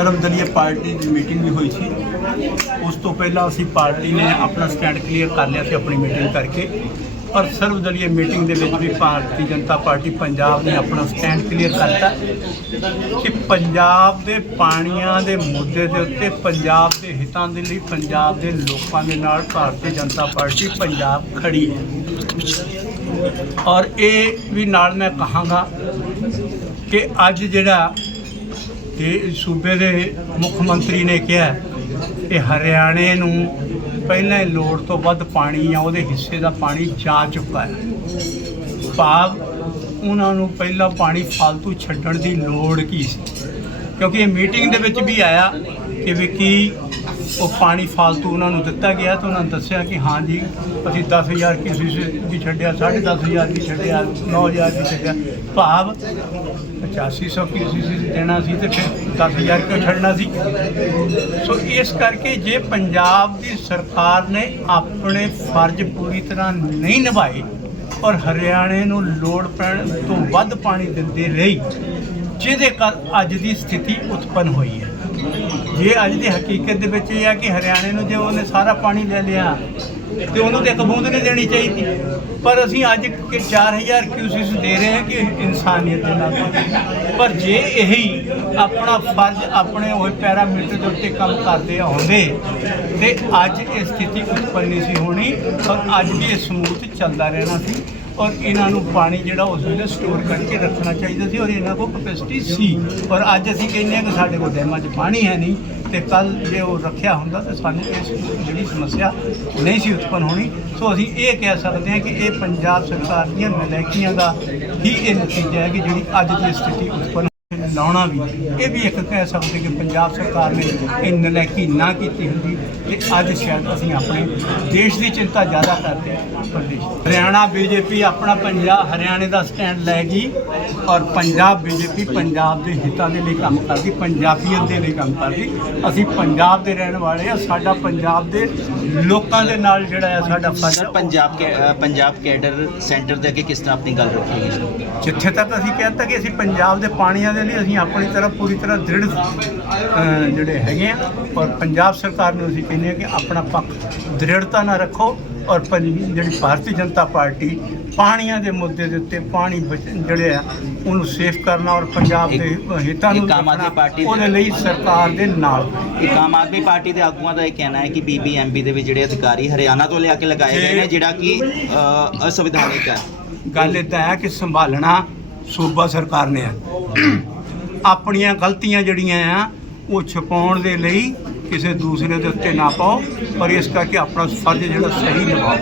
ਸਰਵਦਲੀय party ਦੀ meeting ਵੀ ਹੋਈ ਸੀ। ਉਸ ਤੋਂ ਪਹਿਲਾਂ ਅਸੀਂ ਪਾਰਟੀ ਨੇ ਆਪਣਾ ਸਟੈਂਡ ਕਲੀਅਰ ਕਰ ਲਿਆ ਸੀ ਆਪਣੀ ਮੀਟਿੰਗ ਕਰਕੇ। ਪਰ ਸਰਵਦਲੀय ਮੀਟਿੰਗ ਦੇ ਵਿੱਚ ਵੀ ਭਾਰਤੀ ਜਨਤਾ ਪਾਰਟੀ ਪੰਜਾਬ ਨੇ ਆਪਣਾ ਸਟੈਂਡ ਕਲੀਅਰ ਕਰਤਾ ਕਿ ਪੰਜਾਬ ਦੇ ਪਾਣੀਆਂ ਦੇ ਮੁੱਦੇ ਦੇ ਉੱਤੇ, ਪੰਜਾਬ ਦੇ ਹਿੱਤਾਂ ਦੇ ਲਈ, ਪੰਜਾਬ ਦੇ ਲੋਕਾਂ ਦੇ ਨਾਲ ਭਾਰਤੀ ਜਨਤਾ ਪਾਰਟੀ ਪੰਜਾਬ ਖੜੀ ਹੈ। ਔਰ ਇਹ ਵੀ ਨਾਲ ਮੈਂ ਕਹਾਂਗਾ ਕਿ ਅੱਜ ਜਿਹੜਾ ਇਹ ਸੂਬੇ ਦੇ ਮੁੱਖ ਮੰਤਰੀ ਨੇ ਕਿਹਾ ਕਿ ਹਰਿਆਣੇ ਨੂੰ ਪਹਿਲਾਂ ਲੋੜ ਤੋਂ ਵੱਧ ਪਾਣੀ ਜਾਂ ਉਹਦੇ ਹਿੱਸੇ ਦਾ ਪਾਣੀ ਜਾ ਚੁੱਕਾ ਹੈ। ਭਾਵ ਉਹਨਾਂ ਨੂੰ ਪਹਿਲਾਂ ਪਾਣੀ ਫालतू ਛੱਡਣ ਦੀ ਲੋੜ ਕੀ ਸੀ? ਕਿਉਂਕਿ ਇਹ ਮੀਟਿੰਗ ਦੇ ਵਿੱਚ ਵੀ ਆਇਆ ਕਿ ਵੀ ਕੀ ਉਹ ਪਾਣੀ ਫालतू ਉਹਨਾਂ ਨੂੰ ਦਿੱਤਾ ਗਿਆ ਤਾਂ ਉਹਨਾਂ ਨੇ ਦੱਸਿਆ ਕਿ ਹਾਂ ਜੀ, ਅਸੀਂ 10000 ਕਿਸੇ ਵੀ ਛੱਡਿਆ 10500 ਵੀ ਛੱਡਿਆ 9000 ਵੀ ਛੱਡਿਆ। ਭਾਵ 8500 ਕਿਸੇ ਸੀ ਦੇਣਾ ਸੀ ਤੇ ਫਿਰ 10000 ਕਿਉਂ ਛੱਡਣਾ ਸੀ? ਸੋ ਇਸ ਕਰਕੇ ਜੇ ਪੰਜਾਬ ਦੀ ਸਰਕਾਰ ਨੇ ਆਪਣੇ ਫਰਜ਼ ਪੂਰੀ ਤਰ੍ਹਾਂ ਨਹੀਂ ਨਿਭਾਏ ਔਰ ਹਰਿਆਣੇ ਨੂੰ ਲੋੜ ਪੈਣ ਤੋਂ ਵੱਧ ਪਾਣੀ ਦਿੰਦੇ ਰਹੀ, ਜਿਹਦੇ ਕਰ ਅੱਜ ਦੀ ਸਥਿਤੀ ਉਤਪੰਨ ਹੋਈ ਹੈ। ਜੇ ਅੱਜ ਦੀ ਹਕੀਕਤ ਦੇ ਵਿੱਚ ਇਹ ਆ ਕਿ ਹਰਿਆਣੇ ਨੂੰ ਜੇ ਉਹਨੇ ਸਾਰਾ ਪਾਣੀ ਲੈ ਲਿਆ, ਤੇ ਉਹਨੂੰ ਤੇ ਇੱਕ ਬੂੰਦ ਨਹੀਂ ਦੇਣੀ ਚਾਹੀਦੀ। ਪਰ ਅਸੀਂ ਅੱਜ ਕਿ 4000 ਕਿਊਸਿਸ ਦੇ ਰਹੇ ਹਾਂ ਕਿ ਇਨਸਾਨੀਅਤ ਦੇ ਨਾਲ। ਪਰ ਜੇ ਇਹੀ ਆਪਣਾ ਫਰਜ਼ ਆਪਣੇ ਹੋਏ ਪੈਰਾਮੀਟਰ ਦੇ ਉੱਤੇ ਕੰਮ ਕਰਦੇ ਆਉਂਦੇ, ਤੇ ਅੱਜ ਇਹ ਸਥਿਤੀ ਉਤਪੰਨ ਨਹੀਂ ਸੀ ਹੋਣੀ ਔਰ ਅੱਜ ਵੀ ਇਹ ਸਮੂਥ ਚੱਲਦਾ ਰਹਿਣਾ ਸੀ। ਔਰ ਇਹਨਾਂ ਨੂੰ ਪਾਣੀ ਜਿਹੜਾ ਉਸ ਵੇਲੇ ਸਟੋਰ ਕਰਕੇ ਰੱਖਣਾ ਚਾਹੀਦਾ ਸੀ ਔਰ ਇਹਨਾਂ ਕੋਲ ਕਪੈਸਿਟੀ ਸੀ। ਔਰ ਅੱਜ ਅਸੀਂ ਕਹਿੰਦੇ ਹਾਂ ਕਿ ਸਾਡੇ ਕੋਲ ਡੈਮਾਂ 'ਚ ਪਾਣੀ ਹੈ ਨਹੀਂ ਤੇ ਕੱਲ ਜੇ ਉਹ ਰੱਖਿਆ ਹੁੰਦਾ ਤਾਂ ਸਾਨੂੰ ਇਸ ਜਿਹੜੀ ਸਮੱਸਿਆ ਨਹੀਂ ਸੀ ਉਤਪੰਨ ਹੋਣੀ। ਸੋ ਅਸੀਂ ਇਹ ਕਹਿ ਸਕਦੇ ਹਾਂ ਕਿ ਇਹ ਪੰਜਾਬ ਸਰਕਾਰ ਦੀਆਂ ਨਲਾਇਕੀਆਂ ਦਾ ਹੀ ਇਹ ਨਤੀਜਾ ਹੈ ਕਿ ਜਿਹੜੀ ਅੱਜ ਦੀ ਸਥਿਤੀ ਉਤਪੰਨ ਲਾਉਣਾ ਵੀ ਇਹ ਵੀ ਇੱਕ ਕਹਿ ਸਕਦੇ ਕਿ ਪੰਜਾਬ ਸਰਕਾਰ ਨੇ ਇਹ ਨਲਾਇਕੀ ਨਾ ਕੀਤੀ ਹੁੰਦੀ ਤੇ ਅੱਜ ਸ਼ਾਇਦ ਅਸੀਂ ਆਪਣੇ ਦੇਸ਼ ਦੀ ਚਿੰਤਾ ਜ਼ਿਆਦਾ ਕਰਦੇ ਪ੍ਰਦੇਸ਼ ਹਰਿਆਣਾ ਬੀਜੇਪੀ ਆਪਣਾ ਪੰਜਾਬ ਹਰਿਆਣੇ ਦਾ ਸਟੈਂਡ ਲੈ ਗਈ ਔਰ ਪੰਜਾਬ ਬੀਜੇਪੀ ਪੰਜਾਬ ਦੇ ਹਿੱਤਾਂ ਦੇ ਲਈ ਕੰਮ ਕਰਦੀ ਪੰਜਾਬੀਅਤ ਦੇ ਲਈ ਕੰਮ ਕਰਦੀ। ਅਸੀਂ ਪੰਜਾਬ ਦੇ ਰਹਿਣ ਵਾਲੇ ਆ ਸਾਡਾ ਪੰਜਾਬ ਦੇ ਲੋਕਾਂ ਦੇ ਨਾਲ ਜਿਹੜਾ ਹੈ ਸਾਡਾ ਫਰਜ਼ ਹੈ, ਪੰਜਾਬ ਪੰਜਾਬ ਕੈਡਰ ਸੈਂਟਰ ਦੇ ਅੱਗੇ ਕਿਸ ਤਰ੍ਹਾਂ ਆਪਣੀ ਗੱਲ ਰੱਖੇਗੀ ਜਿੱਥੇ ਤੱਕ ਅਸੀਂ ਕਹਿੰਦਾ ਕਿ ਅਸੀਂ ਪੰਜਾਬ ਦੇ ਪਾਣੀਆਂ ਦੇ ਲਈ ਅਸੀਂ ਆਪਣੀ ਤਰਫ ਪੂਰੀ ਤਰ੍ਹਾਂ ਦ੍ਰਿੜ ਜਿਹੜੇ ਹੈਗੇ ਆ ਔਰ ਪੰਜਾਬ ਸਰਕਾਰ ਨੂੰ ਅਸੀਂ ਕਹਿੰਦੇ ਹਾਂ ਕਿ ਆਪਣਾ ਪੱਖ ਦ੍ਰਿੜਤਾ ਨਾਲ ਰੱਖੋ ਔਰ ਜਿਹੜੀ ਭਾਰਤੀ ਜਨਤਾ ਪਾਰਟੀ ਪਾਣੀਆਂ ਦੇ ਮੁੱਦੇ ਦੇ ਉੱਤੇ ਪਾਣੀ ਜਿਹੜੇ ਆ ਉਹਨੂੰ ਸੇਫ ਕਰਨਾ ਔਰ ਪੰਜਾਬ ਦੇ ਹਿੱਤਾਂ ਨੂੰ ਆਮ ਆਦਮੀ ਪਾਰਟੀ ਉਹਦੇ ਲਈ ਸਰਕਾਰ ਦੇ ਨਾਲ। ਇੱਕ ਆਮ ਆਦਮੀ ਪਾਰਟੀ ਦੇ ਆਗੂਆਂ ਦਾ ਇਹ ਕਹਿਣਾ ਹੈ ਕਿ ਬੀਬੀਐਮਬੀ ਦੇ ਵਿੱਚ ਜਿਹੜੇ ਅਧਿਕਾਰੀ ਹਰਿਆਣਾ ਤੋਂ ਲਿਆ ਕੇ ਲਗਾਏ ਗਏ ਨੇ ਜਿਹੜਾ ਕਿ ਅਸੰਵਿਧਾਨਿਕ ਹੈ। ਗੱਲ ਇਦਾਂ ਹੈ ਕਿ ਸੰਭਾਲਣਾ ਸੂਬਾ ਸਰਕਾਰ ਨੇ ਆ ਆਪਣੀਆਂ ਗਲਤੀਆਂ ਜਿਹੜੀਆਂ ਆ, ਉਹ ਛੁਪਾਉਣ ਦੇ ਲਈ ਕਿਸੇ ਦੂਸਰੇ ਦੇ ਉੱਤੇ ਨਾ ਪਾਓ, ਪਰ ਇਸ ਕਰਕੇ ਆਪਣਾ ਫਰਜ਼ ਜਿਹੜਾ ਸਹੀ ਨਿਭਾਓ।